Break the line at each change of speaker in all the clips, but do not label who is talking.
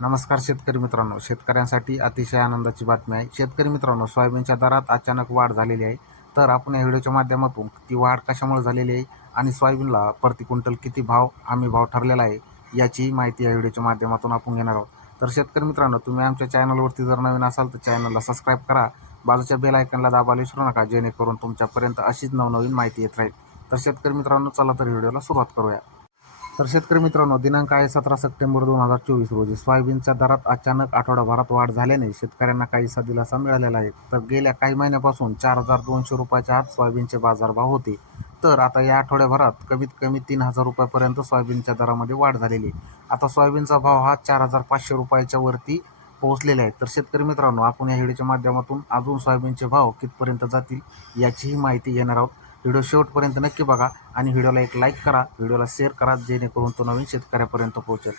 नमस्कार शेतकरी मित्रांनो. शेतकऱ्यांसाठी अतिशय आनंदाची बातमी आहे. शेतकरी मित्रांनो सोयाबीनच्या दरात अचानक वाढ झालेली आहे. तर आपण या व्हिडिओच्या माध्यमातून ती वाढ कशामुळे झालेली आहे आणि सोयाबीनला प्रति क्विंटल किती भाव हमी भाव ठरलेला आहे याचीही माहिती या व्हिडिओच्या माध्यमातून आपण घेणार आहोत. तर शेतकरी मित्रांनो तुम्ही आमच्या चॅनलवरती जर नवीन असाल तर चॅनलला सबस्क्राईब करा. बाजूच्या बेल आयकनला दाबायला विसरू नका जेणेकरून तुमच्यापर्यंत अशीच नवनवीन माहिती येत राहील. तर शेतकरी मित्रांनो चला तर व्हिडिओला सुरुवात करूया. तर शेतकरी मित्रांनो दिनांक आहे सतरा सप्टेंबर दोन हजार चोवीस रोजी. सोयाबीनच्या दरात अचानक आठवडाभरात वाढ झाल्याने शेतकऱ्यांना काहीसा दिलासा मिळालेला आहे. तर गेल्या काही महिन्यापासून चार हजार दोनशे रुपयाच्या आत सोयाबीनचे बाजारभाव होते. तर आता या आठवड्याभरात कमीत कमी तीन हजार रुपयापर्यंत सोयाबीनच्या दरामध्ये वाढ झालेली आहे. आता सोयाबीनचा भाव हा चार हजार पाचशे रुपयाच्या वरती पोहोचलेले आहेत तर शेतकरी मित्रांनो आपण या व्हिडिओच्या माध्यमातून अजून सोयाबीनचे भाव कितपर्यंत जातील याचीही माहिती घेणार आहोत. व्हिडिओ शेवटपर्यंत नक्की बघा आणि व्हिडिओला एक लाईक करा व्हिडिओला शेअर करा जेणेकरून तो नवीन शेतकऱ्यापर्यंत पोहोचेल.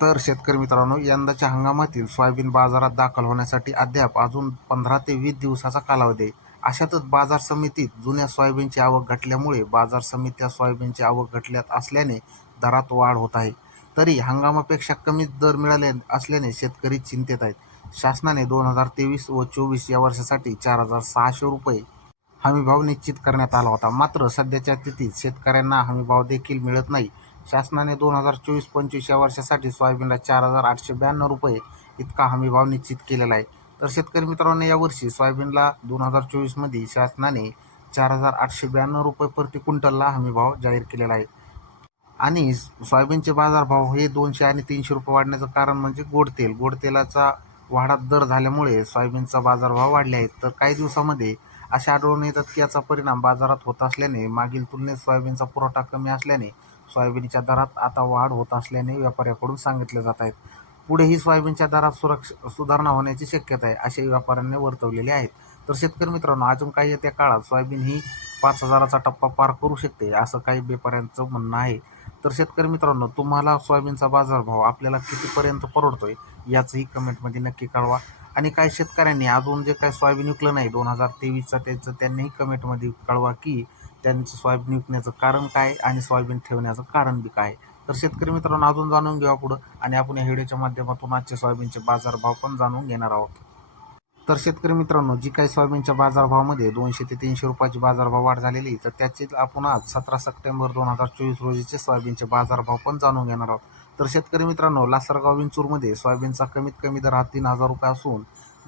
तर शेतकरी मित्रांनो यंदाच्या हंगामातील सोयाबीन बाजारात दाखल होण्यासाठी अद्याप अजून पंधरा ते वीस दिवसाचा कालावधी आहे. अशातच बाजार समितीत जुन्या सोयाबीनची आवक घटल्यामुळे बाजार समित्या सोयाबीनची आवक घटल्यात असल्याने दरात वाढ होत आहे. तरी हंगामापेक्षा कमी दर मिळाले असल्याने शेतकरी चिंतेत आहेत. शासनाने दोन हजार तेवीस व चोवीस या वर्षासाठी चार हजार सहाशे रुपये हमीभाव निश्चित करण्यात आला होता. मात्र सध्याच्या स्थितीत शेतकऱ्यांना हमीभाव देखील मिळत नाही. शासनाने दोन हजार चोवीस पंचवीस या वर्षासाठी सोयाबीनला चार हजार आठशे ब्याण्णव रुपये इतका हमीभाव निश्चित केलेला आहे. तर शेतकरी मित्रांनो यावर्षी सोयाबीनला दोन हजार चोवीसमध्ये शासनाने चार हजार आठशे ब्याण्णव रुपये प्रति क्विंटलला हमीभाव जाहीर केलेला आहे. आणि सोयाबीनचे बाजारभाव हे दोनशे आणि तीनशे रुपये वाढण्याचं कारण म्हणजे गोड तेल गोड तेलाचा वाढत दर झाल्यामुळे सोयाबीनचा बाजारभाव वाढले आहेत. तर काही दिवसामध्ये असे आढळून येतात की याचा परिणाम बाजारात होत असल्याने मागील तुलनेत सोयाबीनचा पुरवठा कमी असल्याने सोयाबीनच्या दरात आता वाढ होत असल्याने व्यापाऱ्याकडून सांगितले जात आहेत. पुढेही सोयाबीनच्या दरात सुरक्ष सुधारणा होण्याची शक्यता आहे असे व्यापाऱ्यांनी वर्तवलेले आहेत. तर शेतकरी मित्रांनो अजून काही येत्या काळात सोयाबीन ही पाच हजाराचा टप्पा पार करू शकते असं काही व्यापाऱ्यांचं म्हणणं आहे. तर शेतकरी मित्रांनो तुम्हाला सोयाबीनचा बाजारभाव आपल्याला कितीपर्यंत परवडतोय याचंही कमेंटमध्ये नक्की कळवा. आणि काही शेतकऱ्यांनी अजून जे काही सोयाबीन विकलं नाही दोन हजार तेवीसचा त्याचं त्यांनीही कमेंटमध्ये कळवा की त्यांचं सोयाबीन विकण्याचं कारण काय आणि सोयाबीन ठेवण्याचं कारण बी काय. तर शेतकरी मित्रांनो अजून जाणून घेऊ पुढं. आणि आपण या व्हिडिओच्या माध्यमातून आजचे सोयाबीनचे बाजारभाव पण जाणून घेणार आहोत. तर शेतकरी मित्रांनो जी काही सोयाबीनच्या बाजारभावामध्ये दोनशे ते तीनशे रुपयाची बाजारभाव वाढ झालेली तर त्याची आपण आज सतरा सप्टेंबर दोन हजार चोवीस रोजीचे सोयाबीनचे बाजारभाव पण जाणून घेणार आहोत. तर शेतकरी मित्रांनो लासरगाव विंचूरमध्ये सोयाबीनचा कमीत कमी दर हा तीन हजार रुपये असून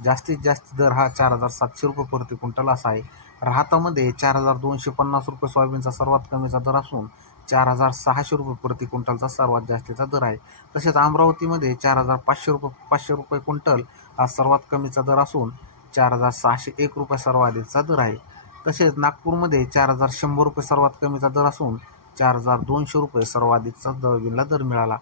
जास्तीत जास्त दर हा चार हजार सातशे रुपये प्रति क्विंटल असा आहे. राहतामध्ये चार हजार दोनशे पन्नास रुपये सोयाबीनचा सर्वात कमीचा दर असून चार हजार सहाशे रुपये प्रति क्विंटलचा सर्वात जास्तीचा दर आहे. तसेच अमरावतीमध्ये चार हजार पाचशे रुपये पाचशे रुपये क्विंटल हा सर्वात कमीचा दर असून चार हजार सहाशे एक रुपये सर्वाधिकचा दर आहे. तसेच नागपूरमध्ये चार हजार शंभर रुपये सर्वात कमीचा दर असून चार हजार दोनशे रुपये सर्वाधिकचा सोयाबीनला दर मिळाला.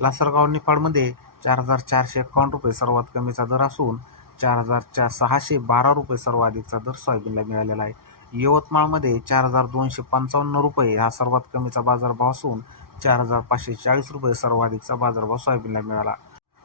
लासरगाव निफाडमध्ये चार हजार चारशे एकावन्न रुपये सर्वात कमीचा दर असून चार हजार चार सहाशे बारा रुपये सर्वाधिकचा दर सोयाबीनला मिळालेला आहे. यवतमाळमध्ये चार हजार दोनशे पंचावन्न रुपये हा सर्वात कमीचा बाजारभाव असून चार हजार पाचशे चाळीस रुपये सर्वाधिकचा बाजारभाव सोयाबीनला मिळाला.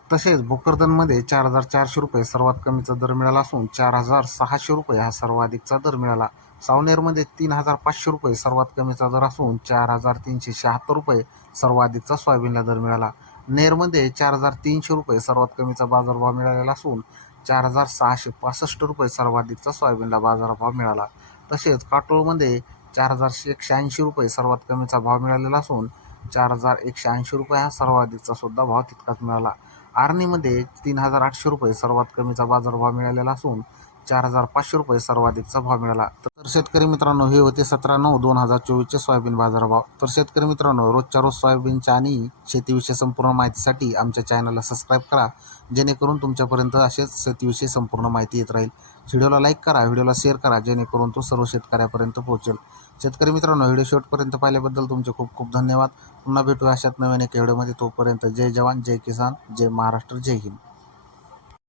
तसेच भोकरदनमध्ये चार हजार चारशे रुपये सर्वात कमीचा दर मिळाला असून चार हजार सहाशे रुपये हा सर्वाधिकचा दर मिळाला. सावनेरमध्ये तीन हजार पाचशे रुपये सर्वात कमीचा दर असून चार हजार तीनशे शहात्तर रुपये सर्वाधिकचा सोयाबीनला दर मिळाला. नेरमध्ये चार हजार तीनशे रुपये सर्वात कमीचा बाजारभाव मिळालेला असून चार हजार सहाशे पासष्ट रुपये सर्वाधिकचा सोयाबीनला बाजारभाव मिळाला. तसेच काटोळमध्ये चार हजार एकशे ऐंशी रुपये सर्वात कमीचा भाव मिळालेला असून चार हजार एकशे ऐंशी रुपये हा सर्वाधिकचा सुद्धा भाव तितकाच मिळाला. आर्णीमध्ये तीन हजार आठशे रुपये सर्वात कमीचा बाजारभाव मिळालेला असून चार हजार पाचशे रुपये सर्वाधिकचा भाव मिळाला. तर तर शेतकरी मित्रांनो हे होते सतरा नऊ दोन हजार चोवीसचे सोयाबीन बाजारभाव. तर शेतकरी मित्रांनो रोजच्या रोज सोयाबीनच्या आणि शेतीविषयी संपूर्ण माहितीसाठी आमच्या चॅनलला सबस्क्राईब करा जेणेकरून तुमच्यापर्यंत असेच शेतीविषयी संपूर्ण माहिती येत राहील. व्हिडिओला लाईक करा व्हिडिओला शेअर करा जेणेकरून तो सर्व शेतकऱ्यापर्यंत पोहोचेल. शेतकरी मित्रांनो व्हिडिओ शेवटपर्यंत पाहिल्याबद्दल तुमचे खूप खूप धन्यवाद. पुन्हा भेटू अशात नवीन एक व्हिडिओमध्ये. तोपर्यंत जय जवान जय किसान जय महाराष्ट्र जय हिंद.